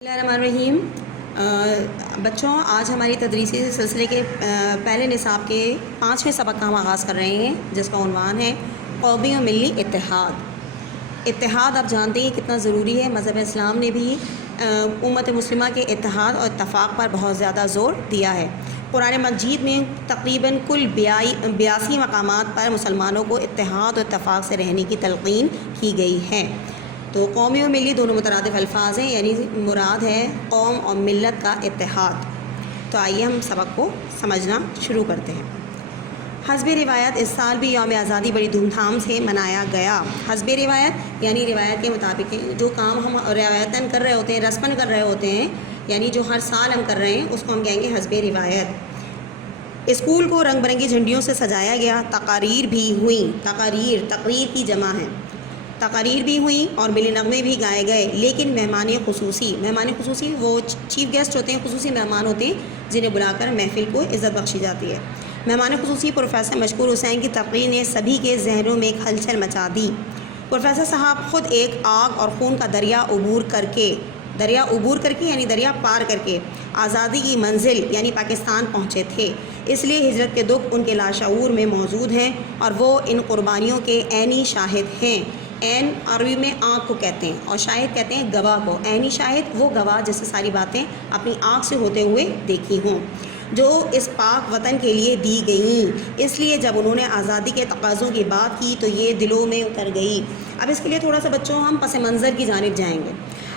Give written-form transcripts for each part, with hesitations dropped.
بسم اللہ الرحمن الرحیم۔ بچوں، آج ہماری تدریسی سلسلے کے پہلے نصاب کے 5ویں سبق کا ہم آغاز کر رہے ہیں، جس کا عنوان ہے قومی و ملی اتحاد۔ اتحاد آپ جانتے ہیں کتنا ضروری ہے۔ مذہب اسلام نے بھی امت مسلمہ کے اتحاد اور اتفاق پر بہت زیادہ زور دیا ہے۔ قرآن مجید میں تقریباً کل 82 مقامات پر مسلمانوں کو اتحاد اور اتفاق سے رہنے کی تلقین کی گئی ہے۔ تو قومی و ملی دونوں مترادف الفاظ ہیں، یعنی مراد ہے قوم اور ملت کا اتحاد۔ تو آئیے ہم سبق کو سمجھنا شروع کرتے ہیں۔ حسب روایت اس سال بھی یوم آزادی بڑی دھوم دھام سے منایا گیا۔ حسب روایت یعنی روایت کے مطابق جو کام ہم روایتاً کر رہے ہوتے ہیں، رسماً کر رہے ہوتے ہیں، یعنی جو ہر سال ہم کر رہے ہیں، اس کو ہم کہیں گے حسب روایت۔ اسکول کو رنگ برنگی جھنڈیوں سے سجایا گیا۔ تقاریر بھی ہوئیں۔ تقریر کی جمع ہے۔ تقاریر بھی ہوئیں اور ملی نغمے بھی گائے گئے، لیکن مہمان خصوصی وہ چیف گیسٹ ہوتے ہیں، خصوصی مہمان ہوتے ہیں جنہیں بلا کر محفل کو عزت بخشی جاتی ہے۔ مہمان خصوصی پروفیسر مشکور حسین کی تقریر نے سبھی کے ذہنوں میں ایک ہلچل مچا دی۔ پروفیسر صاحب خود ایک آگ اور خون کا دریا عبور کر کے یعنی دریا پار کر کے آزادی کی منزل یعنی پاکستان پہنچے تھے، اس لیے ہجرت کے دکھ ان کے لاشعور میں موجود ہیں اور وہ ان قربانیوں کے عینی شاہد ہیں۔ عین عربی میں آنکھ کو کہتے ہیں اور شاہد کہتے ہیں گواہ کو۔ عینی شاہد وہ گواہ جس سے ساری باتیں اپنی آنکھ سے ہوتے ہوئے دیکھی ہوں، جو اس پاک وطن کے لیے دی گئیں، اس لیے جب انہوں نے آزادی کے تقاضوں کی بات کی تو یہ دلوں میں اتر گئی۔ اب اس کے لیے تھوڑا سا بچوں ہم پس منظر کی جانب جائیں گے۔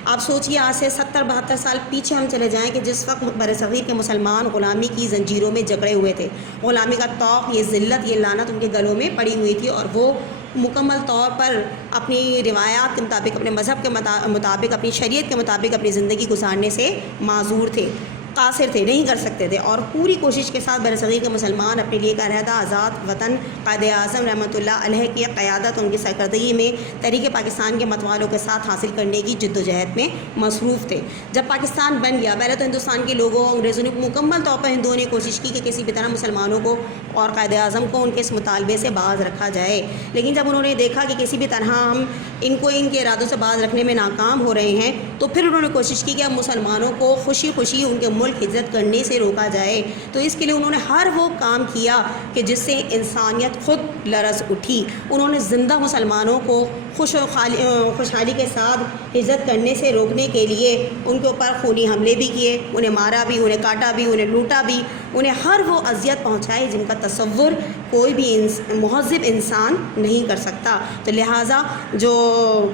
آپ سوچئے آج سے 70-72 سال پیچھے ہم چلے جائیں کہ جس وقت برصغیر کے مسلمان غلامی کی زنجیروں میں جکڑے ہوئے تھے، غلامی کا طوق، یہ ذلت، یہ لعنت ان کے گلوں میں پڑی ہوئی تھی، اور وہ مکمل طور پر اپنی روایات کے مطابق، اپنے مذہب کے مطابق، اپنی شریعت کے مطابق اپنی زندگی گزارنے سے معذور تھے، قاصر تھے، نہیں کر سکتے تھے، اور پوری کوشش کے ساتھ برصغیر کے مسلمان اپنے لیے ایک علیحدہ آزاد وطن قائد اعظم رحمۃ اللہ علیہ کی قیادت، ان کی سرکردگی میں تحریک پاکستان کے متوالوں کے ساتھ حاصل کرنے کی جد و جہد میں مصروف تھے۔ جب پاکستان بن گیا، پہلے تو ہندوستان کے لوگوں، انگریزوں نے مکمل طور پر ہندوؤں نے کوشش کی کہ کسی بھی طرح مسلمانوں کو اور قائد اعظم کو ان کے اس مطالبے سے باز رکھا جائے، لیکن جب انہوں نے دیکھا کہ کسی بھی طرح ہم ان کو ان کے ارادوں سے باز رکھنے میں ناکام ہو رہے ہیں، تو پھر انہوں نے کوشش کی کہ اب مسلمانوں کو خوشی خوشی ان کے ملک ہجرت کرنے سے روکا جائے۔ تو اس کے لیے انہوں نے ہر وہ کام کیا کہ جس سے انسانیت خود لرز اٹھی۔ انہوں نے زندہ مسلمانوں کو خوشحالی کے ساتھ ہجرت کرنے سے روکنے کے لیے ان کے اوپر خونی حملے بھی کیے، انہیں مارا بھی، انہیں کاٹا بھی، انہیں لوٹا بھی، انہیں ہر وہ اذیت پہنچائی جن کا تصور کوئی بھی مہذب انسان نہیں کر سکتا۔ تو لہٰذا جو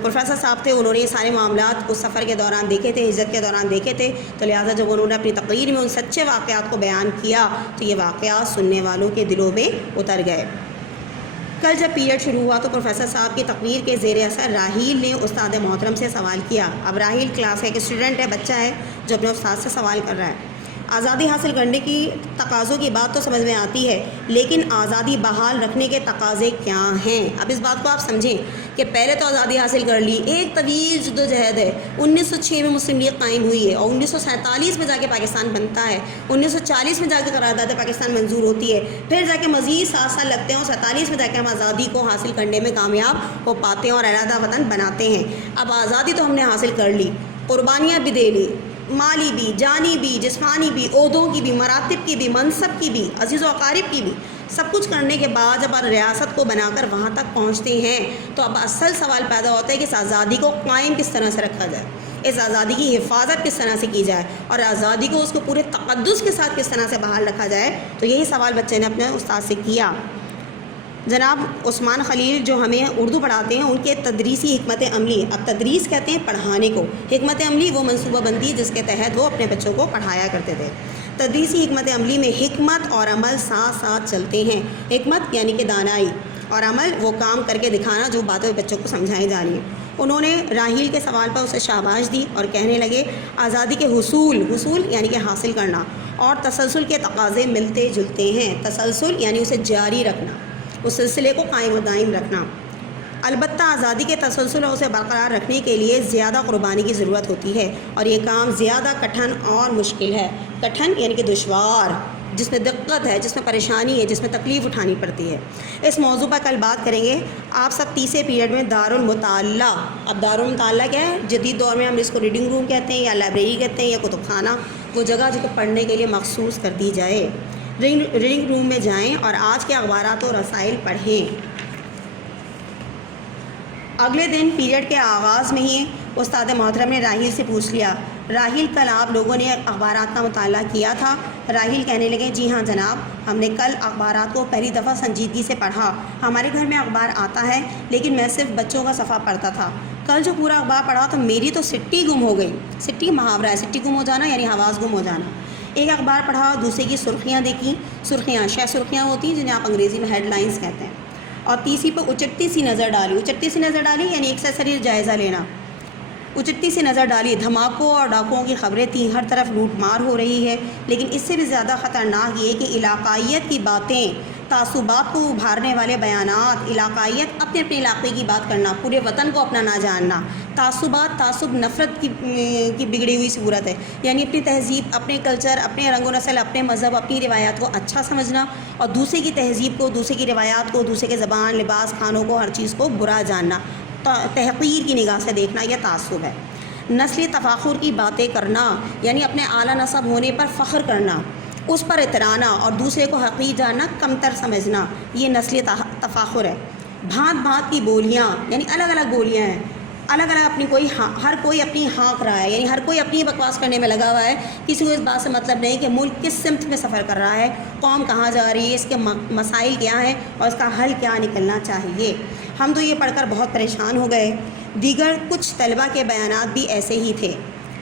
پروفیسر صاحب تھے، انہوں نے یہ سارے معاملات اس سفر کے دوران دیکھے تھے، ہجرت کے دوران دیکھے تھے، تو لہٰذا جب انہوں نے اپنی تقریر میں ان سچے واقعات کو بیان کیا تو یہ واقعات سننے والوں کے دلوں میں اتر گئے۔ کل جب پیریڈ شروع ہوا تو پروفیسر صاحب کی تقریر کے زیر اثر راحیل نے استاد محترم سے سوال کیا۔ اب راحیل کلاس کا ایک اسٹوڈنٹ ہے، بچہ ہے جو اپنے استاد سے سوال کر رہا ہے۔ آزادی حاصل کرنے کی تقاضوں کی بات تو سمجھ میں آتی ہے، لیکن آزادی بحال رکھنے کے تقاضے کیا ہیں؟ اب اس بات کو آپ سمجھیں کہ پہلے تو آزادی حاصل کر لی، ایک طویل جد و جہد ہے، 1906 میں مسلم لیگ قائم ہوئی ہے اور 1947 میں جا کے پاکستان بنتا ہے، 1940 میں جا کے قرارداد پاکستان منظور ہوتی ہے، پھر جا کے مزید 7 سال لگتے ہیں اور 47 میں جا کے ہم آزادی کو حاصل کرنے میں کامیاب ہو پاتے ہیں اور علیحدہ وطن بناتے ہیں۔ اب آزادی تو ہم نے حاصل کر لی، قربانیاں بھی دے لی، مالی بھی، جانی بھی، جسمانی بھی، عہدوں کی بھی، مراتب کی بھی، منصب کی بھی، عزیز و اقارب کی بھی، سب کچھ کرنے کے بعد جب ریاست کو بنا کر وہاں تک پہنچتے ہیں تو اب اصل سوال پیدا ہوتا ہے کہ اس آزادی کو قائم کس طرح سے رکھا جائے، اس آزادی کی حفاظت کس طرح سے کی جائے، اور آزادی کو اس کو پورے تقدس کے ساتھ کس طرح سے بحال رکھا جائے۔ تو یہی سوال بچے نے اپنے استاد سے کیا۔ جناب عثمان خلیل جو ہمیں اردو پڑھاتے ہیں، ان کے تدریسی حکمت عملی، اب تدریس کہتے ہیں پڑھانے کو، حکمت عملی وہ منصوبہ بندی جس کے تحت وہ اپنے بچوں کو پڑھایا کرتے تھے۔ تدریسی حکمت عملی میں حکمت اور عمل ساتھ ساتھ چلتے ہیں۔ حکمت یعنی کہ دانائی، اور عمل وہ کام کر کے دکھانا جو باتیں بچوں کو سمجھائی جا رہی ہیں۔ انہوں نے راحیل کے سوال پر اسے شاباش دی اور کہنے لگے آزادی کے حصول یعنی کہ حاصل کرنا اور تسلسل کے تقاضے ملتے جلتے ہیں۔ تسلسل یعنی اسے جاری رکھنا، اس سلسلے کو قائم و دائم رکھنا۔ البتہ آزادی کے تسلسل اور اسے برقرار رکھنے کے لیے زیادہ قربانی کی ضرورت ہوتی ہے اور یہ کام زیادہ کٹھن اور مشکل ہے۔ کٹھن یعنی کہ دشوار، جس میں دقت ہے، جس میں پریشانی ہے، جس میں تکلیف اٹھانی پڑتی ہے۔ اس موضوع پر کل بات کریں گے۔ آپ سب تیسرے پیریڈ میں دارالمطالعہ، اب دارالمطالعہ کیا ہے؟ جدید دور میں ہم اس کو ریڈنگ روم کہتے ہیں یا لائبریری کہتے ہیں یا کتب خانہ، وہ جگہ جو کہ پڑھنے کے لیے مخصوص کر دی جائے۔ ریڈنگ روم میں جائیں اور آج کے اخبارات و رسائل پڑھیں۔ اگلے دن پیریڈ کے آغاز میں ہی استاد محترم نے راحیل سے پوچھ لیا، راحیل کل آپ لوگوں نے اخبارات کا مطالعہ کیا تھا؟ راحیل کہنے لگے، جی ہاں جناب، ہم نے کل اخبارات کو پہلی دفعہ سنجیدگی سے پڑھا۔ ہمارے گھر میں اخبار آتا ہے لیکن میں صرف بچوں کا صفحہ پڑھتا تھا۔ کل جو پورا اخبار پڑھا تو میری تو سٹی گم ہو گئی۔ سٹی محاورہ ہے، سٹی گم ہو جانا یعنی حواس گم ہو جانا۔ ایک اخبار پڑھا، دوسرے کی سرخیاں دیکھیں۔ سرخیاں شہ سرخیاں ہوتی ہیں جنہیں آپ انگریزی میں ہیڈ لائنز کہتے ہیں۔ اور تیسری پر اچٹتی سی نظر ڈالی۔ اچٹتی سی نظر ڈالی یعنی ایک سری جائزہ لینا۔ اچٹتی سی نظر ڈالی، دھماکوں اور ڈاکوؤں کی خبریں تھیں، ہر طرف لوٹ مار ہو رہی ہے، لیکن اس سے بھی زیادہ خطرناک یہ کہ علاقائیت کی باتیں، تعصبات کو ابھارنے والے بیانات، علاقائیت اپنے علاقے کی بات کرنا، پورے وطن کو اپنا نہ جاننا، تعصب نفرت کی بگڑی ہوئی صورت ہے، یعنی اپنی تہذیب، اپنے کلچر، اپنے رنگ و نسل، اپنے مذہب، اپنی روایات کو اچھا سمجھنا اور دوسرے کی تہذیب کو، دوسرے کی روایات کو، دوسرے کے زبان، لباس، کھانوں کو، ہر چیز کو برا جاننا، تحقیر کی نگاہ سے دیکھنا، یہ تعصب ہے۔ نسلی تفاخر کی باتیں کرنا یعنی اپنے اعلیٰ نسب ہونے پر فخر کرنا، اس پر اترانا اور دوسرے کو حقیر جاننا، کمتر سمجھنا، یہ نسلی تفاخر ہے۔ بھانت بھانت کی بولیاں یعنی الگ الگ بولیاں ہیں، الگ الگ اپنی ہر کوئی اپنی ہانک رہا ہے، یعنی ہر کوئی اپنی بکواس کرنے میں لگا ہوا ہے، کسی کو اس بات سے مطلب نہیں کہ ملک کس سمت میں سفر کر رہا ہے، قوم کہاں جا رہی ہے، اس کے مسائل کیا ہیں اور اس کا حل کیا نکلنا چاہیے۔ ہم تو یہ پڑھ کر بہت پریشان ہو گئے۔ دیگر کچھ طلباء کے بیانات بھی ایسے ہی تھے۔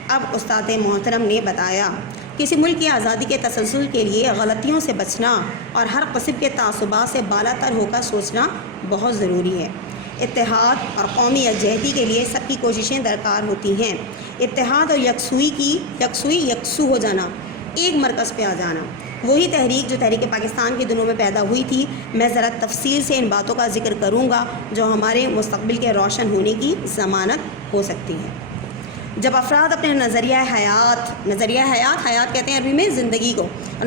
اب استاد محترم نے بتایا، کسی ملک کی آزادی کے تسلسل کے لیے غلطیوں سے بچنا اور ہر قسم کے تعصبات سے بالا تر ہو کر سوچنا بہت ضروری ہے۔ اتحاد اور قومی یکجہتی کے لیے سب کی کوششیں درکار ہوتی ہیں۔ اتحاد اور یکسو ہو جانا، ایک مرکز پہ آ جانا، وہی تحریک جو تحریک پاکستان کے دنوں میں پیدا ہوئی تھی۔ میں ذرا تفصیل سے ان باتوں کا ذکر کروں گا جو ہمارے مستقبل کے روشن ہونے کی ضمانت ہو سکتی ہے۔ جب افراد اپنے نظریہ حیات کہتے ہیں عربی میں زندگی کو، اور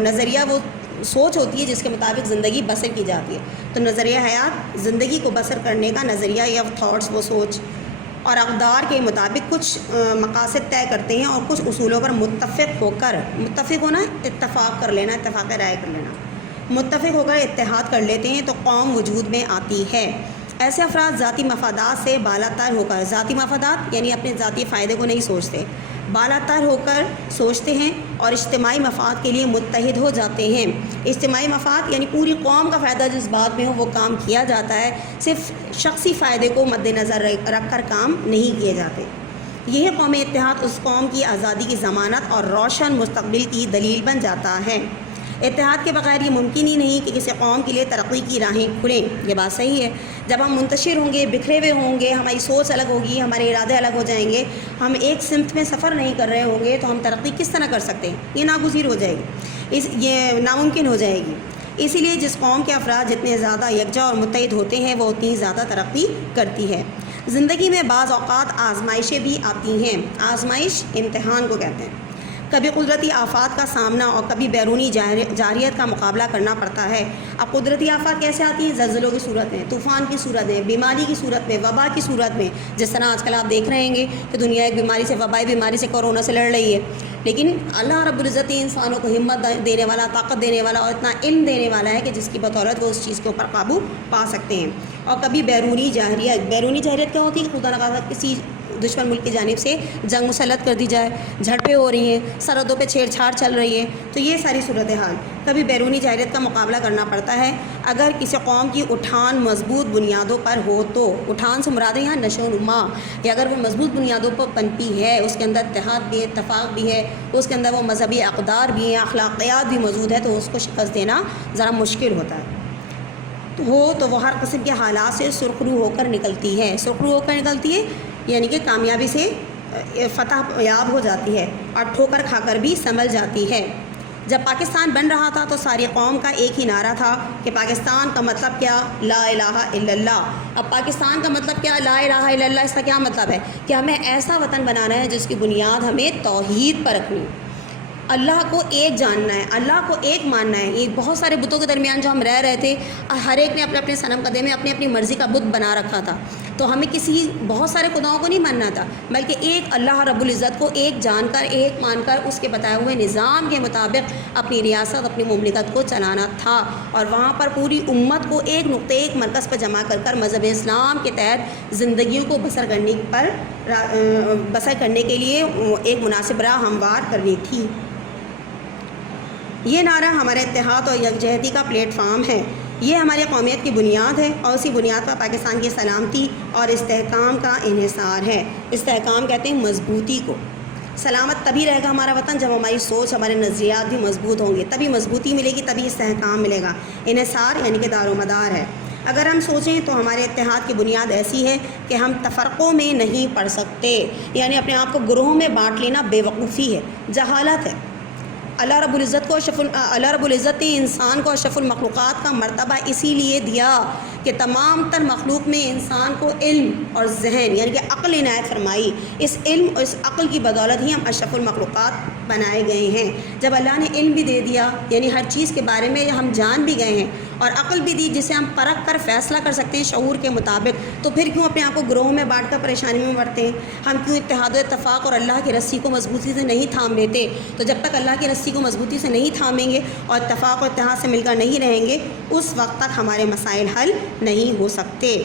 نظریہ وہ سوچ ہوتی ہے جس کے مطابق زندگی بسر کی جاتی ہے، تو نظریہ حیات زندگی کو بسر کرنے کا نظریہ یا تھاٹس، وہ سوچ اور اقدار کے مطابق کچھ مقاصد طے کرتے ہیں اور کچھ اصولوں پر متفق ہونا، اتفاق کر لینا، اتفاق رائے کر لینا، متفق ہو کر اتحاد کر لیتے ہیں تو قوم وجود میں آتی ہے۔ ایسے افراد ذاتی مفادات سے بالا تر ہو کر، ذاتی مفادات یعنی اپنے ذاتی فائدے کو نہیں سوچتے، بالا تر ہو کر سوچتے ہیں اور اجتماعی مفاد کے لیے متحد ہو جاتے ہیں۔ اجتماعی مفاد یعنی پوری قوم کا فائدہ جس بات میں ہو وہ کام کیا جاتا ہے، صرف شخصی فائدے کو مد نظر رکھ کر کام نہیں کیے جاتے۔ یہ قومی اتحاد اس قوم کی آزادی کی ضمانت اور روشن مستقبل کی دلیل بن جاتا ہے۔ اتحاد کے بغیر یہ ممکن ہی نہیں کہ کسی قوم کے لیے ترقی کی راہیں کھلیں، یہ بات صحیح ہے۔ جب ہم منتشر ہوں گے، بکھرے ہوئے ہوں گے، ہماری سوچ الگ ہوگی، ہمارے ارادے الگ ہو جائیں گے، ہم ایک سمت میں سفر نہیں کر رہے ہوں گے تو ہم ترقی کس طرح کر سکتے ہیں؟ یہ ناگزیر ہو جائے گی، یہ ناممکن ہو جائے گی۔ اسی لیے جس قوم کے افراد جتنے زیادہ یکجا اور متحد ہوتے ہیں وہ اتنی زیادہ ترقی کرتی ہے۔ زندگی میں بعض اوقات آزمائشیں بھی آتی ہیں۔ آزمائش امتحان کو کہتے ہیں۔ کبھی قدرتی آفات کا سامنا اور کبھی بیرونی جارحیت کا مقابلہ کرنا پڑتا ہے۔ اب قدرتی آفات کیسے آتی ہیں؟ زلزلوں کی صورت میں، طوفان کی صورت میں، بیماری کی صورت میں، وبا کی صورت میں، جس طرح آج کل آپ دیکھ رہے ہیں کہ دنیا ایک بیماری سے، وبائی بیماری سے، کورونا سے لڑ رہی ہے، لیکن اللہ رب العزت انسانوں کو ہمت دینے والا، طاقت دینے والا اور اتنا علم دینے والا ہے کہ جس کی بدولت وہ اس چیز کے اوپر قابو پا سکتے ہیں۔ اور کبھی بیرونی جارحیت کیا ہوتی ہے کہ خدا نخواستہ کسی دشمن ملک کی جانب سے جنگ مسلط کر دی جائے، جھڑپیں ہو رہی ہیں، سرحدوں پہ چھیڑ چھاڑ چل رہی ہے، تو یہ ساری صورتحال۔ کبھی بیرونی جارحیت کا مقابلہ کرنا پڑتا ہے۔ اگر کسی قوم کی اٹھان مضبوط بنیادوں پر ہو تو، اٹھان سے مراد ہے یہاں نشو و نما، یا اگر وہ مضبوط بنیادوں پر پنپی ہے، اس کے اندر اتحاد بھی ہے، اتفاق بھی ہے، اس کے اندر وہ مذہبی اقدار بھی ہیں، اخلاقیات بھی موجود ہے، تو اس کو شکست دینا ذرا مشکل ہوتا ہے۔ تو وہ ہر قسم کے حالات سے سرخرو ہو کر نکلتی ہے۔ سرخرو ہو کر نکلتی ہے یعنی کہ کامیابی سے فتح یاب ہو جاتی ہے اور ٹھوکر کھا کر بھی سنبھل جاتی ہے۔ جب پاکستان بن رہا تھا تو ساری قوم کا ایک ہی نعرہ تھا کہ پاکستان کا مطلب کیا؟ لا الہ الا اللہ۔ اب پاکستان کا مطلب کیا؟ لا الہ الا اللہ۔ اس کا کیا مطلب ہے؟ کہ ہمیں ایسا وطن بنانا ہے جس کی بنیاد ہمیں توحید پر رکھنی۔ اللہ کو ایک جاننا ہے، اللہ کو ایک ماننا ہے۔ یہ بہت سارے بتوں کے درمیان جو ہم رہ رہے تھے، ہر ایک نے اپنے اپنے صنم قدے میں اپنی اپنی مرضی کا بت بنا رکھا تھا، تو ہمیں بہت سارے خداؤں کو نہیں ماننا تھا، بلکہ ایک اللہ رب العزت کو ایک جان کر، ایک مان کر، اس کے بتائے ہوئے نظام کے مطابق اپنی ریاست، اپنی مملکت کو چلانا تھا، اور وہاں پر پوری امت کو ایک نقطے، ایک مرکز پر جمع کر کر مذہب اسلام کے تحت زندگیوں کو بسر کرنے کے لیے ایک مناسب راہ ہموار کرنی تھی۔ یہ نعرہ ہمارے اتحاد اور یکجہتی کا پلیٹ فارم ہے، یہ ہماری قومیت کی بنیاد ہے، اور اسی بنیاد پر پاکستان کی سلامتی اور استحکام کا انحصار ہے۔ استحکام کہتے ہیں مضبوطی کو۔ سلامت تبھی رہے گا ہمارا وطن جب ہماری سوچ، ہمارے نظریات بھی مضبوط ہوں گے، تبھی مضبوطی ملے گی، تبھی استحکام ملے گا۔ انحصار یعنی کہ دار و مدار ہے۔ اگر ہم سوچیں تو ہمارے اتحاد کی بنیاد ایسی ہے کہ ہم تفرقوں میں نہیں پڑ سکتے، یعنی اپنے آپ کو گروہوں میں بانٹ لینا بے وقوفی ہے، جہالت ہے۔ اللہ رب العزت نے انسان کو اشرف المخلوقات کا مرتبہ اسی لیے دیا کہ تمام تر مخلوق میں انسان کو علم اور ذہن یعنی کہ عقل عنایت فرمائی۔ اس علم اور اس عقل کی بدولت ہی ہم اشرف المخلوقات بنائے گئے ہیں۔ جب اللہ نے علم بھی دے دیا، یعنی ہر چیز کے بارے میں ہم جان بھی گئے ہیں، اور عقل بھی دی جسے ہم پرکھ کر فیصلہ کر سکتے ہیں شعور کے مطابق، تو پھر کیوں اپنے آپ کو گروہوں میں بانٹ کر پریشانی میں پڑتے ہیں؟ ہم کیوں اتحاد و اتفاق اور اللہ کی رسی کو مضبوطی سے نہیں تھام لیتے؟ تو جب تک اللہ کی رسی کو مضبوطی سے نہیں تھامیں گے اور اتفاق و اتحاد سے مل کر نہیں رہیں گے، اس وقت تک ہمارے مسائل حل نہیں ہو سکتے۔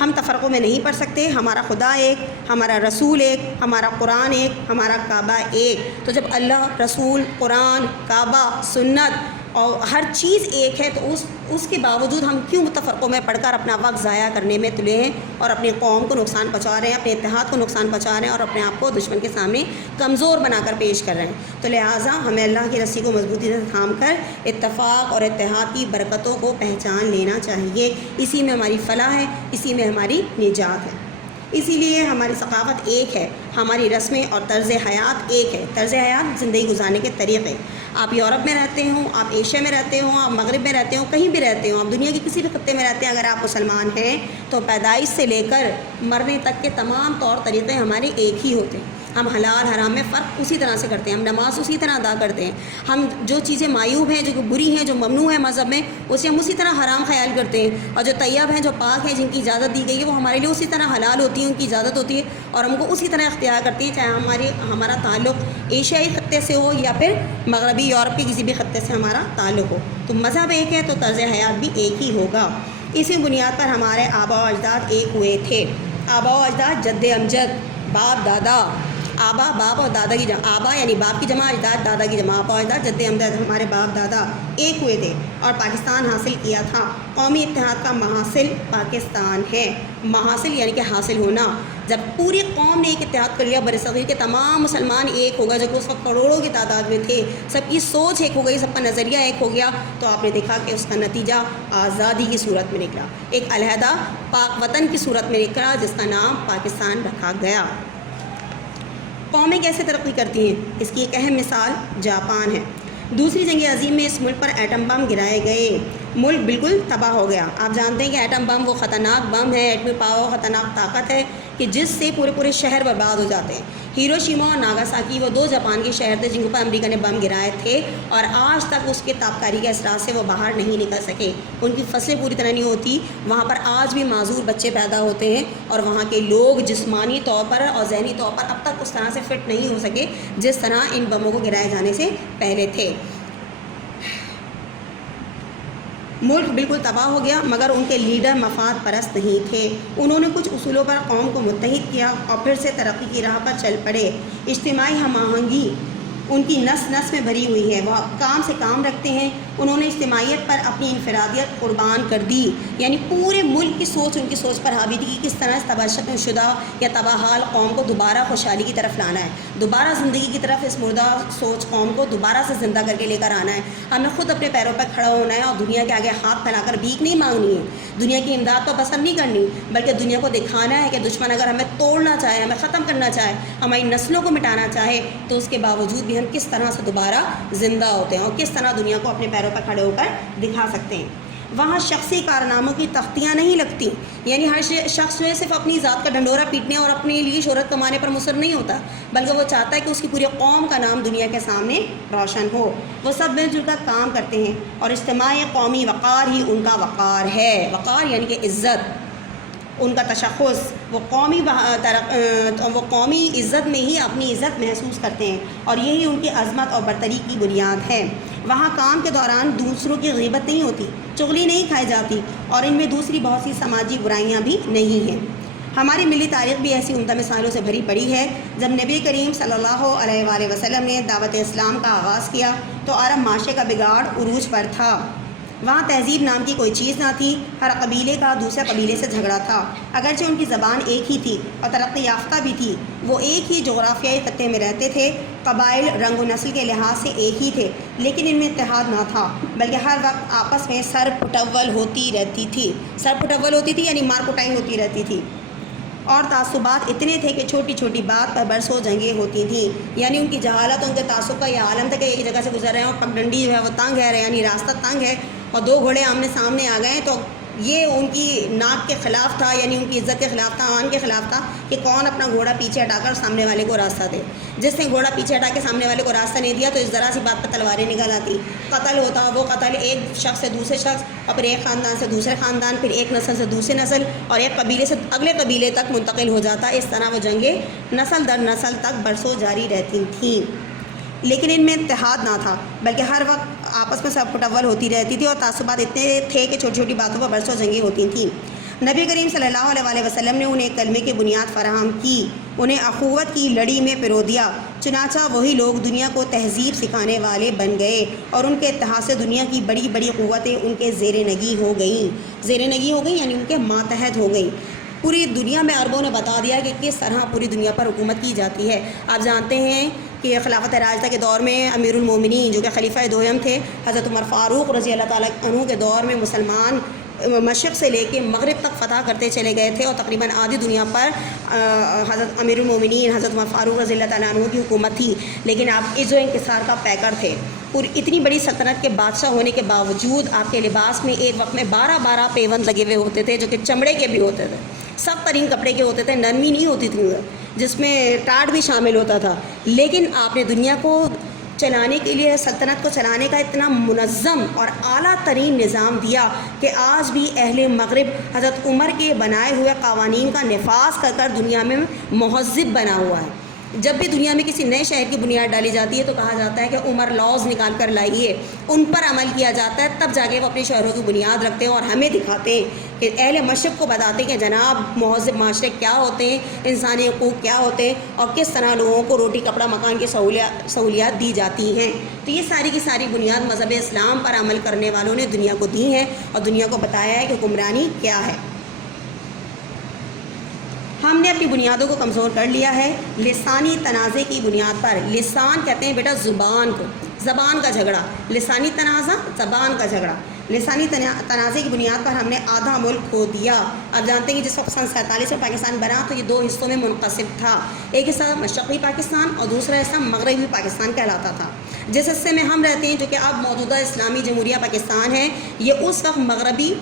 ہم تفرقوں میں نہیں پڑ سکتے۔ ہمارا خدا ایک، ہمارا رسول ایک، ہمارا قرآن ایک، ہمارا کعبہ ایک۔ تو جب اللہ، رسول، قرآن، کعبہ، سنت اور ہر چیز ایک ہے، تو اس کے باوجود ہم کیوں تفرقوں میں پڑھ کر اپنا وقت ضائع کرنے میں تلے ہیں، اور اپنی قوم کو نقصان پہنچا رہے ہیں، اپنے اتحاد کو نقصان پہنچا رہے ہیں، اور اپنے آپ کو دشمن کے سامنے کمزور بنا کر پیش کر رہے ہیں۔ تو لہٰذا ہمیں اللہ کی رسی کو مضبوطی سے تھام کر اتفاق اور اتحاد کی برکتوں کو پہچان لینا چاہیے۔ اسی میں ہماری فلاح ہے، اسی میں ہماری نجات ہے۔ اسی لیے ہماری ثقافت ایک ہے، ہماری رسمیں اور طرز حیات ایک ہے۔ طرز حیات زندگی گزارنے کے طریقے، آپ یورپ میں رہتے ہوں، آپ ایشیا میں رہتے ہوں، آپ مغرب میں رہتے ہوں، کہیں بھی رہتے ہوں، آپ دنیا کے کسی بھی خطے میں رہتے ہیں، اگر آپ مسلمان ہیں تو پیدائش سے لے کر مرنے تک کے تمام طور طریقے ہمارے ایک ہی ہوتے ہیں۔ ہم حلال حرام میں فرق اسی طرح سے کرتے ہیں، ہم نماز اسی طرح ادا کرتے ہیں، ہم جو چیزیں معیوب ہیں، جو بری ہیں، جو ممنوع ہیں مذہب میں، اسے ہم اسی طرح حرام خیال کرتے ہیں، اور جو طیب ہیں، جو پاک ہیں، جن کی اجازت دی گئی ہے، وہ ہمارے لیے اسی طرح حلال ہوتی ہیں، ان کی اجازت ہوتی ہے، اور ہم کو اسی طرح اختیار کرتے ہیں، چاہے ہمارا تعلق ایشیائی خطے سے ہو یا پھر مغربی یورپ کے کسی بھی خطے سے ہمارا تعلق ہو۔ تو مذہب ایک ہے تو طرز حیات بھی ایک ہی ہوگا۔ اسی بنیاد پر ہمارے آبا و اجداد ایک ہوئے تھے۔ آبا و اجداد جد امجد، باپ دادا، آبا باپ اور دادا کی جمع، آبا یعنی باپ کی جمع، اجداد دادا کی جمع، آبا و اجداد جد امجد ہمارے باپ دادا ایک ہوئے تھے اور پاکستان حاصل کیا تھا۔ قومی اتحاد کا محاصل پاکستان ہے۔ محاصل یعنی کہ حاصل ہونا۔ جب پوری قوم نے ایک اتحاد کر لیا، برصغیر کے تمام مسلمان ایک ہو گئے، جو کہ اس وقت کروڑوں کی تعداد میں تھے، سب کی سوچ ایک ہو گئی، سب کا نظریہ ایک ہو گیا، تو آپ نے دیکھا کہ اس کا نتیجہ آزادی کی صورت میں نکلا، ایک علیحدہ پاک وطن کی صورت میں نکلا، جس کا نام پاکستان رکھا گیا۔ قومیں کیسے ترقی کرتی ہیں؟ اس کی ایک اہم مثال جاپان ہے۔ دوسری جنگ عظیم میں اس ملک پر ایٹم بم گرائے گئے، ملک بالکل تباہ ہو گیا۔ آپ جانتے ہیں کہ ایٹم بم وہ خطرناک بم ہے، ایٹمی پاور خطرناک طاقت ہے کہ جس سے پورے شہر برباد ہو جاتے ہیں۔ ہیروشیما اور ناگاساکی وہ دو جاپان کے شہر تھے جن پر امریکہ نے بم گرائے تھے، اور آج تک اس کے تابکاری کے اثرات سے وہ باہر نہیں نکل سکے، ان کی فصلیں پوری طرح نہیں ہوتی، وہاں پر آج بھی معذور بچے پیدا ہوتے ہیں، اور وہاں کے لوگ جسمانی طور پر اور ذہنی طور پر اب تک اس طرح سے فٹ نہیں ہو سکے جس طرح ان بموں کو گرائے جانے سے پہلے تھے۔ ملک بالکل تباہ ہو گیا، مگر ان کے لیڈر مفاد پرست نہیں تھے۔ انہوں نے کچھ اصولوں پر قوم کو متحد کیا اور پھر سے ترقی کی راہ پر چل پڑے۔ اجتماعی ہم آہنگی ان کی نس نس میں بھری ہوئی ہے، وہ کام سے کام رکھتے ہیں۔ انہوں نے اجتماعیت پر اپنی انفرادیت قربان کر دی، یعنی پورے ملک کی سوچ ان کی سوچ پر حاوی تھی کہ کس طرح اس تباہ شدہ یا تباہ حال قوم کو دوبارہ خوشحالی کی طرف لانا ہے، دوبارہ زندگی کی طرف اس مردہ سوچ قوم کو دوبارہ سے زندہ کر کے لے کر آنا ہے۔ ہمیں خود اپنے پیروں پر کھڑا ہونا ہے، اور دنیا کے آگے ہاتھ پھیلا کر بھیک نہیں مانگنی ہے، دنیا کی امداد پر بسر نہیں کرنی، بلکہ دنیا کو دکھانا ہے کہ دشمن اگر ہمیں توڑنا چاہے، ہمیں ختم کرنا چاہے، ہماری نسلوں کو مٹانا چاہے، تو اس کے باوجود بھی ہم کس طرح سے دوبارہ زندہ ہوتے ہیں اور کس طرح دنیا کو اپنے پیروں پر کھڑے ہو کر دکھا سکتے ہیں۔ وہاں شخصی کارناموں کی تختیاں نہیں لگتی، یعنی ہر شخص جو ہے صرف اپنی ذات کا ڈھنڈورا پیٹنے اور اپنے لیے شہرت کمانے پر مصر نہیں ہوتا، بلکہ وہ چاہتا ہے کہ اس کی پوری قوم کا نام دنیا کے سامنے روشن ہو۔ وہ سب مل جل کر کام کرتے ہیں اور اجتماعی قومی وقار ہی ان کا وقار ہے۔ وقار یعنی کہ عزت، ان کا تشخص، وہ قومی عزت میں ہی اپنی عزت محسوس کرتے ہیں اور یہی ان کی عظمت اور برتری کی بنیاد ہے۔ وہاں کام کے دوران دوسروں کی غیبت نہیں ہوتی، چغلی نہیں کھائی جاتی اور ان میں دوسری بہت سی سماجی برائیاں بھی نہیں ہیں۔ ہماری ملی تاریخ بھی ایسی عمدہ مثالوں سے بھری پڑی ہے۔ جب نبی کریم صلی اللہ علیہ وآلہ وسلم نے دعوت اسلام کا آغاز کیا تو عرب معاشرے کا بگاڑ عروج پر تھا۔ وہاں تہذیب نام کی کوئی چیز نہ تھی، ہر قبیلے کا دوسرے قبیلے سے جھگڑا تھا، اگرچہ ان کی زبان ایک ہی تھی اور ترقی یافتہ بھی تھی۔ وہ ایک ہی جغرافیائی خطے میں رہتے تھے، قبائل رنگ و نسل کے لحاظ سے ایک ہی تھے، لیکن ان میں اتحاد نہ تھا، بلکہ ہر وقت آپس میں سر پٹول ہوتی رہتی تھی یعنی مار کٹائی ہوتی رہتی تھی، اور تعصبات اتنے تھے کہ چھوٹی چھوٹی بات پر برسوں جنگیں ہوتی تھیں۔ یعنی ان کی جہالت، ان کے تعصب کا یہ عالم تھا کہ ایک جگہ سے گزر رہے ہیں اور پگڈنڈی جو ہے وہ تنگ ہے، یعنی راستہ تنگ ہے اور دو گھوڑے آمنے سامنے آ گئے ہیں، تو یہ ان کی ناک کے خلاف تھا، یعنی ان کی عزت کے خلاف تھا، آن کے خلاف تھا کہ کون اپنا گھوڑا پیچھے ہٹا کر سامنے والے کو راستہ دے۔ جس نے گھوڑا پیچھے ہٹا کے سامنے والے کو راستہ نہیں دیا تو اس ذرا سی بات پر تلواریں نکل آتی، قتل ہوتا۔ وہ قتل ایک شخص سے دوسرے شخص اور پھر ایک خاندان سے دوسرے خاندان، پھر ایک نسل سے دوسرے نسل اور ایک قبیلے سے اگلے قبیلے تک منتقل ہو جاتا۔ اس طرح وہ جنگیں نسل در نسل تک برسوں جاری رہتی تھیں، لیکن ان میں اتحاد نہ تھا، بلکہ ہر وقت آپس میں سب پٹول ہوتی رہتی تھی اور تعصبات اتنے تھے کہ چھوٹی چھوٹی باتوں پر برسوں جنگیں ہوتی تھیں۔ نبی کریم صلی اللہ علیہ وآلہ وسلم نے انہیں کلمے کی بنیاد فراہم کی، انہیں اخوت کی لڑی میں پرو دیا، چنانچہ وہی لوگ دنیا کو تہذیب سکھانے والے بن گئے اور ان کے اتحاد سے دنیا کی بڑی بڑی قوتیں ان کے زیر نگی ہو گئیں یعنی ان کے ماتحت ہو گئیں۔ پوری دنیا میں عربوں نے بتا دیا کہ کس طرح پوری دنیا پر حکومت کی جاتی ہے۔ آپ جانتے ہیں کہ خلافت راشدہ کے دور میں امیر المومنین جو کہ خلیفہ دوم تھے، حضرت عمر فاروق رضی اللہ تعالیٰ عنہ کے دور میں مسلمان مشرق سے لے کے مغرب تک فتح کرتے چلے گئے تھے اور تقریباً آدھی دنیا پر حضرت امیر المومنین حضرت عمر فاروق رضی اللہ تعالیٰ عنہ کی حکومت تھی، لیکن آپ عز و انکسار کا پیکر تھے۔ پوری اتنی بڑی سلطنت کے بادشاہ ہونے کے باوجود آپ کے لباس میں ایک وقت میں 12 پیوند لگے ہوئے ہوتے تھے، جو کہ چمڑے کے بھی ہوتے تھے، سخت ترین کپڑے کے ہوتے تھے، نرمی نہیں ہوتی تھی جس میں ٹاٹ بھی شامل ہوتا تھا۔ لیکن آپ نے دنیا کو چلانے کے لیے، سلطنت کو چلانے کا اتنا منظم اور اعلیٰ ترین نظام دیا کہ آج بھی اہل مغرب حضرت عمر کے بنائے ہوئے قوانین کا نفاذ کر کر دنیا میں مہذب بنا ہوا ہے۔ جب بھی دنیا میں کسی نئے شہر کی بنیاد ڈالی جاتی ہے تو کہا جاتا ہے کہ عمر لاز نکال کر لائیے، ان پر عمل کیا جاتا ہے، تب جا کے وہ اپنے شہروں کی بنیاد رکھتے ہیں اور ہمیں دکھاتے ہیں کہ اہل مشرق کو بتاتے ہیں کہ جناب مہذب معاشرے کیا ہوتے ہیں، انسانی حقوق کیا ہوتے ہیں اور کس طرح لوگوں کو روٹی کپڑا مکان کی سہولیات دی جاتی ہیں۔ تو یہ ساری کی ساری بنیاد مذہب اسلام پر عمل کرنے والوں نے دنیا کو دی ہیں اور دنیا کو بتایا ہے کہ حکمرانی کیا ہے۔ ہم نے اپنی بنیادوں کو کمزور کر لیا ہے لسانی تنازع کی بنیاد پر۔ لسان کہتے ہیں بیٹا زبان کو، زبان کا جھگڑا، لسانی تنازع زبان کا جھگڑا۔ لسانی تنازع کی بنیاد پر ہم نے آدھا ملک کھو دیا۔ آپ جانتے ہیں کہ جس وقت سن 47 میں پاکستان بنا تو یہ 2 حصوں میں منقسم تھا، ایک حصہ مشرقی پاکستان اور دوسرا حصہ مغربی پاکستان کہلاتا تھا۔ جس حصے میں ہم رہتے ہیں جو کہ اب موجودہ اسلامی جمہوریہ پاکستان ہے، یہ اس وقت مغربی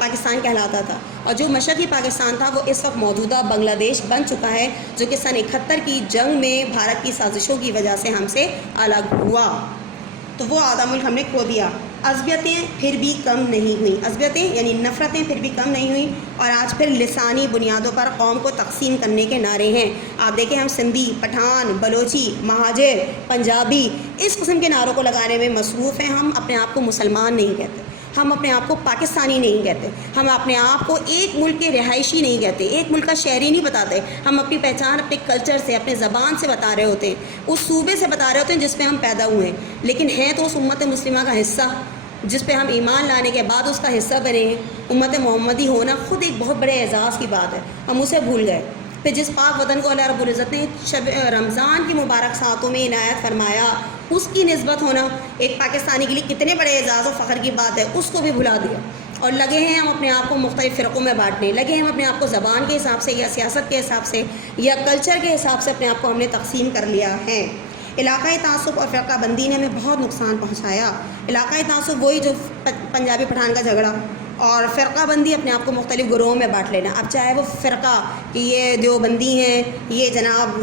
پاکستان کہلاتا تھا، اور جو مشرقی پاکستان تھا وہ اس وقت موجودہ بنگلہ دیش بن چکا ہے، جو کہ سن 71 کی جنگ میں بھارت کی سازشوں کی وجہ سے ہم سے الگ ہوا۔ تو وہ آدھا ملک ہم نے کھو دیا۔ عصبیتیں پھر بھی کم نہیں ہوئیں، عصبیتیں یعنی نفرتیں پھر بھی کم نہیں ہوئیں، اور آج پھر لسانی بنیادوں پر قوم کو تقسیم کرنے کے نعرے ہیں۔ آپ دیکھیں ہم سندھی، پٹھان، بلوچی، مہاجر، پنجابی اس قسم کے نعروں کو لگانے میں مصروف ہیں۔ ہم اپنے آپ کو مسلمان نہیں کہتے، ہم اپنے آپ کو پاکستانی نہیں کہتے، ہم اپنے آپ کو ایک ملک کے رہائشی نہیں کہتے، ایک ملک کا شہری نہیں بتاتے۔ ہم اپنی پہچان اپنے کلچر سے، اپنے زبان سے بتا رہے ہوتے ہیں، اس صوبے سے بتا رہے ہوتے ہیں جس پہ ہم پیدا ہوئے ہیں، لیکن ہیں تو اس امت مسلمہ کا حصہ جس پہ ہم ایمان لانے کے بعد اس کا حصہ بنے ہیں۔ امت محمدی ہونا خود ایک بہت بڑے اعزاز کی بات ہے، ہم اسے بھول گئے۔ پھر جس پاک وطن کو اللہ رب العزت نے شب رمضان کی مبارک ساعتوں میں عنایت فرمایا، اس کی نسبت ہونا ایک پاکستانی کے لیے کتنے بڑے اعزاز و فخر کی بات ہے، اس کو بھی بھلا دیا، اور لگے ہیں ہم اپنے آپ کو مختلف فرقوں میں بانٹنے، لگے ہیں ہم اپنے آپ کو زبان کے حساب سے یا سیاست کے حساب سے یا کلچر کے حساب سے اپنے آپ کو ہم نے تقسیم کر لیا ہے۔ علاقائی تعصب اور فرقہ بندی نے ہمیں بہت نقصان پہنچایا. علاقائی تعصب وہی جو پنجابی پٹھان کا جھگڑا، اور فرقہ بندی اپنے آپ کو مختلف گروہوں میں بانٹ لینا. اب چاہے وہ فرقہ کہ یہ دیوبندی ہیں، یہ جناب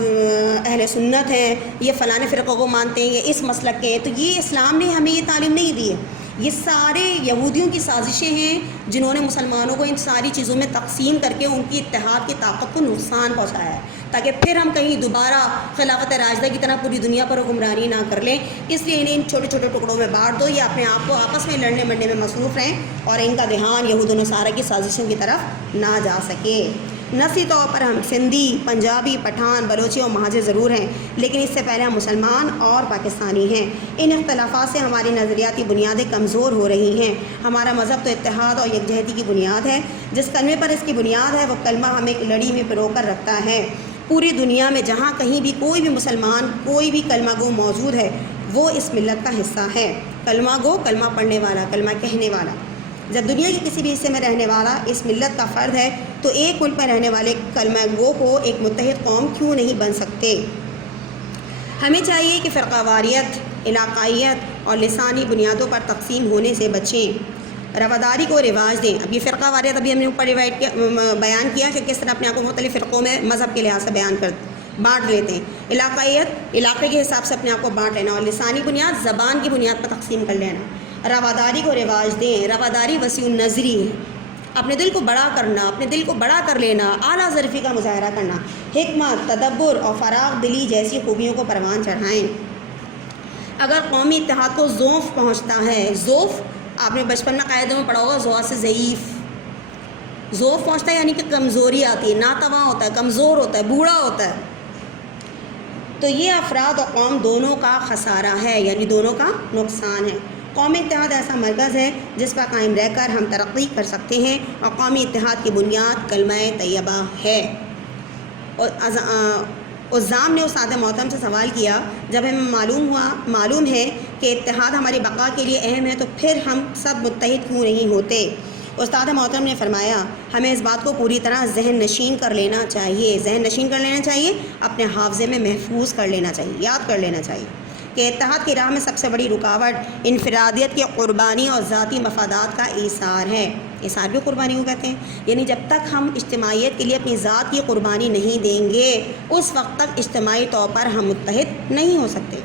اہل سنت ہیں، یہ فلاں فرقوں کو مانتے ہیں، یہ اس مسلک کے ہیں، تو یہ اسلام نے ہمیں یہ تعلیم نہیں دی ہے. یہ سارے یہودیوں کی سازشیں ہیں جنہوں نے مسلمانوں کو ان ساری چیزوں میں تقسیم کر کے ان کی اتحاد کی طاقت کو نقصان پہنچایا ہے، تاکہ پھر ہم کہیں دوبارہ خلافت راشدہ کی طرح پوری دنیا پر حکمرانی نہ کر لیں. اس لیے انہیں ان چھوٹے چھوٹے ٹکڑوں میں بانٹ دو، یہ اپنے آپ کو آپس میں لڑنے مرنے میں مصروف رہیں اور ان کا دھیان یہود و نصارہ کی سازشوں کی طرف نہ جا سکے. نسلی طور پر ہم سندھی، پنجابی، پٹھان، بلوچی اور مہاجر ضرور ہیں، لیکن اس سے پہلے ہم مسلمان اور پاکستانی ہیں. ان اختلافات سے ہماری نظریاتی بنیادیں کمزور ہو رہی ہیں. ہمارا مذہب تو اتحاد اور یکجہتی کی بنیاد ہے. جس کلمے پر اس کی بنیاد ہے وہ کلمہ ہمیں ایک لڑی میں پرو کر رکھتا ہے. پوری دنیا میں جہاں کہیں بھی کوئی بھی مسلمان، کوئی بھی کلمہ گو موجود ہے، وہ اس ملت کا حصہ ہے. کلمہ گو، کلمہ پڑھنے والا، کلمہ کہنے والا. جب دنیا کے کسی بھی حصے میں رہنے والا اس ملت کا فرد ہے تو ایک ملک میں رہنے والے کلمہ گو کو ایک متحد قوم کیوں نہیں بن سکتے؟ ہمیں چاہیے کہ فرقہ واریت، علاقائیت اور لسانی بنیادوں پر تقسیم ہونے سے بچیں، رواداری کو رواج دیں. اب یہ فرقہ واریت ابھی ہم نے اوپر بیان کیا کہ کس طرح اپنے آپ کو مختلف فرقوں میں مذہب کے لحاظ سے بانٹ لیتے ہیں. علاقائیت، علاقے کے حساب سے اپنے آپ کو بانٹ لینا، اور لسانی بنیاد، زبان کی بنیاد پر تقسیم کر لینا. رواداری کو رواج دیں. رواداری وسیع النظری ہے، اپنے دل کو بڑا کرنا، اپنے دل کو بڑا کر لینا، اعلیٰ ظرفی کا مظاہرہ کرنا. حکمت، تدبر اور فراغ دلی جیسی خوبیوں کو پروان چڑھائیں. اگر قومی اتحاد کو ضعف پہنچتا ہے، ضعف آپ نے بچپن میں قاعدے میں پڑھا ہوگا، ضعف سے ضعیف، ضعف پہنچتا ہے یعنی کہ کمزوری آتی ہے، ناتواں ہوتا ہے، کمزور ہوتا ہے، بوڑھا ہوتا ہے، تو یہ افراد اور قوم دونوں کا خسارہ ہے، یعنی دونوں کا نقصان ہے. قومی اتحاد ایسا مرکز ہے جس پر قائم رہ کر ہم ترقی کر سکتے ہیں، اور قومی اتحاد کی بنیاد کلمہ طیبہ ہے. اور عزام نے استاد محترم سے سوال کیا، جب ہمیں معلوم ہے کہ اتحاد ہماری بقا کے لیے اہم ہے تو پھر ہم سب متحد کیوں نہیں ہوتے؟ استاد محترم نے فرمایا، ہمیں اس بات کو پوری طرح ذہن نشین کر لینا چاہیے، اپنے حافظے میں محفوظ کر لینا چاہیے، یاد کر لینا چاہیے کہ اتحاد کی راہ میں سب سے بڑی رکاوٹ انفرادیت کی قربانی اور ذاتی مفادات کا ایثار ہے. ایثار بھی قربانی کو کہتے ہیں، یعنی جب تک ہم اجتماعیت کے لیے اپنی ذات کی قربانی نہیں دیں گے اس وقت تک اجتماعی طور پر ہم متحد نہیں ہو سکتے.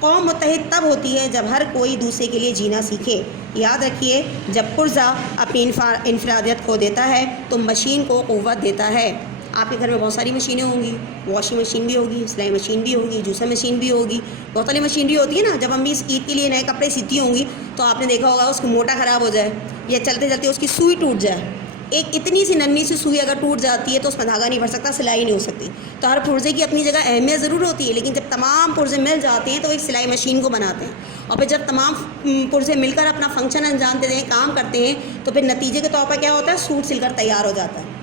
قوم متحد تب ہوتی ہے جب ہر کوئی دوسرے کے لیے جینا سیکھے. یاد رکھیے، جب پرزہ اپنی انفرادیت کھو دیتا ہے تو مشین کو قوت دیتا ہے. آپ کے گھر میں بہت ساری مشینیں ہوں گی، واشنگ مشین بھی ہوگی، سلائی مشین بھی ہوگی، جوسر مشین بھی ہوگی، بہت ساری مشینری ہوتی ہے نا. جب امی اس عید کے لیے نئے کپڑے سیتی ہوں گی تو آپ نے دیکھا ہوگا اس کو موٹا خراب ہو جائے یا چلتے چلتے اس کی سوئی ٹوٹ جائے. ایک اتنی سی ننھی سی سوئی اگر ٹوٹ جاتی ہے تو اس میں دھاگا نہیں بھر سکتا، سلائی نہیں ہو سکتی. تو ہر پرزے کی اپنی جگہ اہمیت ضرور ہوتی ہے، لیکن جب تمام پرزے مل جاتے ہیں تو ایک سلائی مشین کو بناتے ہیں، اور پھر جب تمام پرزے مل کر اپنا فنکشن انجام دیتے ہیں، کام کرتے ہیں، تو پھر نتیجے کے طور پر کیا ہوتا ہے، سوٹ سل کر تیار ہو جاتا ہے.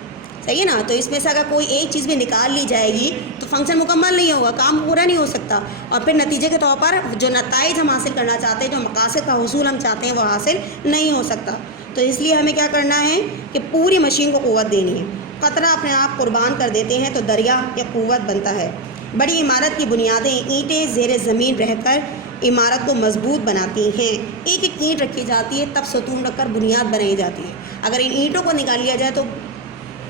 صحیح ہے نا. تو اس میں سے اگر کوئی ایک چیز بھی نکال لی جائے گی تو فنکشن مکمل نہیں ہوگا، کام پورا نہیں ہو سکتا، اور پھر نتیجے کے طور پر جو نتائج ہم حاصل کرنا چاہتے ہیں، جو مقاصد کا حصول ہم چاہتے ہیں، وہ حاصل نہیں ہو سکتا. تو اس لیے ہمیں کیا کرنا ہے کہ پوری مشین کو قوت دینی ہے. قطرہ اپنے آپ قربان کر دیتے ہیں تو دریا یا قوت بنتا ہے. بڑی عمارت کی بنیادیں اینٹیں زیر زمین رہ کر عمارت کو مضبوط بناتی ہیں. ایک ایک اینٹ رکھی جاتی ہے، تب ستون رکھ کر بنیاد بنائی جاتی ہے. اگر ان اینٹوں کو نکال لیا جائے تو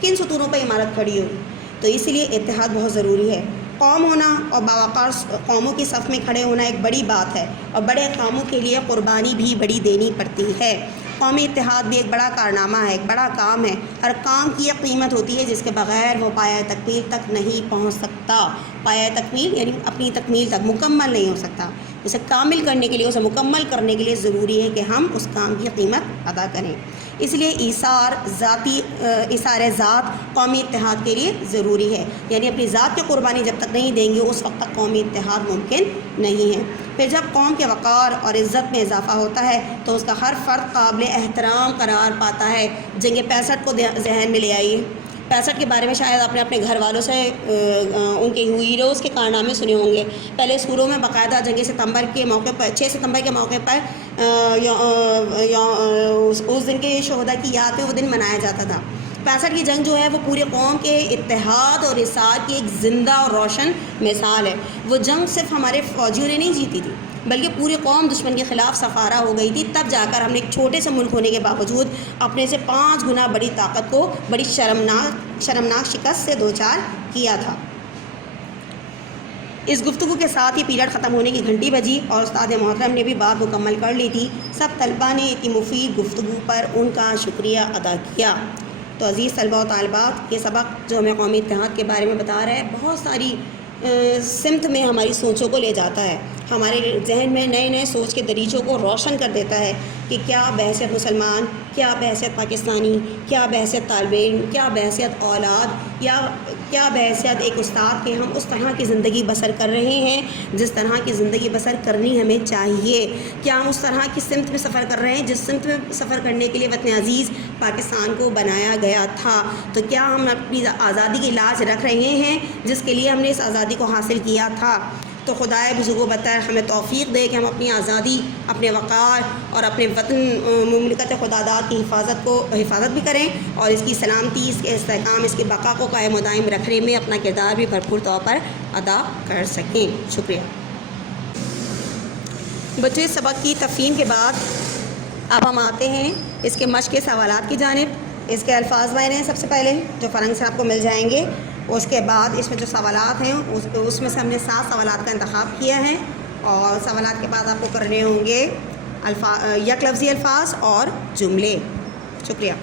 کن ستونوں پر عمارت کھڑی ہوگی؟ تو اس لیے اتحاد بہت ضروری ہے. قوم ہونا اور باوقار قوموں کی صف میں کھڑے ہونا ایک بڑی بات ہے، اور بڑے کاموں کے لیے قربانی بھی بڑی دینی پڑتی ہے. قومی اتحاد بھی ایک بڑا کارنامہ ہے، ایک بڑا کام ہے. ہر کام کی ایک قیمت ہوتی ہے جس کے بغیر وہ پایہ تکمیل تک نہیں پہنچ سکتا. پایہ تکمیل یعنی اپنی تکمیل تک مکمل نہیں ہو سکتا. اسے کامل کرنے کے لیے، اسے مکمل کرنے کے لیے ضروری ہے کہ ہم اس کام کی قیمت ادا کریں. اس لیے ایثار ذات قومی اتحاد کے لیے ضروری ہے، یعنی اپنی ذات کی قربانی جب تک نہیں دیں گے اس وقت تک قومی اتحاد ممکن نہیں ہے. پھر جب قوم کے وقار اور عزت میں اضافہ ہوتا ہے تو اس کا ہر فرد قابل احترام قرار پاتا ہے. جنگ 65 کو ذہن میں لے آئیے. 65 کے بارے میں شاید آپ نے اپنے گھر والوں سے ان کے ہیروز کے کارنامے سنے ہوں گے. پہلے اسکولوں میں باقاعدہ جنگ ستمبر کے موقع پر، 6 ستمبر کے موقع پر اس دن کے شہداء کی یاد پہ وہ دن منایا جاتا تھا. 65 کی جنگ جو ہے وہ پورے قوم کے اتحاد اور اصرار کی ایک زندہ اور روشن مثال ہے. وہ جنگ صرف ہمارے فوجیوں نے نہیں جیتی تھی بلکہ پوری قوم دشمن کے خلاف سفارہ ہو گئی تھی. تب جا کر ہم نے ایک چھوٹے سے ملک ہونے کے باوجود اپنے سے 5 گنا بڑی طاقت کو بڑی شرمناک شکست سے دوچار کیا تھا. اس گفتگو کے ساتھ ہی پیریڈ ختم ہونے کی گھنٹی بجی اور استاد محترم نے بھی بات مکمل کر لی تھی. سب طلباء نے اتنی مفید گفتگو پر ان کا شکریہ ادا کیا. تو عزیز طلباء و طالبات، یہ سبق جو ہمیں قومی اتحاد کے بارے میں بتا رہا ہے بہت ساری سمت میں ہماری سوچوں کو لے جاتا ہے. ہمارے ذہن میں نئے نئے سوچ کے دریچوں کو روشن کر دیتا ہے کہ کیا بحیثیت مسلمان، کیا بحیثیت پاکستانی، کیا بحیثیت طالب علم، کیا بحیثیت اولاد، یا کیا بحیثیت ایک استاد کے ہم اس طرح کی زندگی بسر کر رہے ہیں جس طرح کی زندگی بسر کرنی ہمیں چاہیے. کیا ہم اس طرح کی سمت میں سفر کر رہے ہیں جس سمت میں سفر کرنے کے لیے وطن عزیز پاکستان کو بنایا گیا تھا. تو کیا ہم اپنی آزادی کی لاج رکھ رہے ہیں جس کے لیے ہم نے اس آزادی کو حاصل کیا تھا. تو خدائے بزرگ و برتر ہمیں توفیق دے کہ ہم اپنی آزادی، اپنے وقار اور اپنے وطن مملکت خداداد کی حفاظت بھی کریں اور اس کی سلامتی، اس کے استحکام، اس کی بقا کو قائم و دائم رکھنے میں اپنا کردار بھی بھرپور طور پر ادا کر سکیں. شکریہ. بچوں، اس سبق کی تفہیم کے بعد اب ہم آتے ہیں اس کے مشق کے سوالات کی جانب. اس کے الفاظ بنے ہیں سب سے پہلے جو فرنگ سے آپ کو مل جائیں گے. اس کے بعد اس میں جو سوالات ہیں اس میں سے ہم نے 7 سوالات کا انتخاب کیا ہے اور سوالات کے بعد آپ کو کرنے ہوں گے یک لفظی الفاظ اور جملے. شکریہ.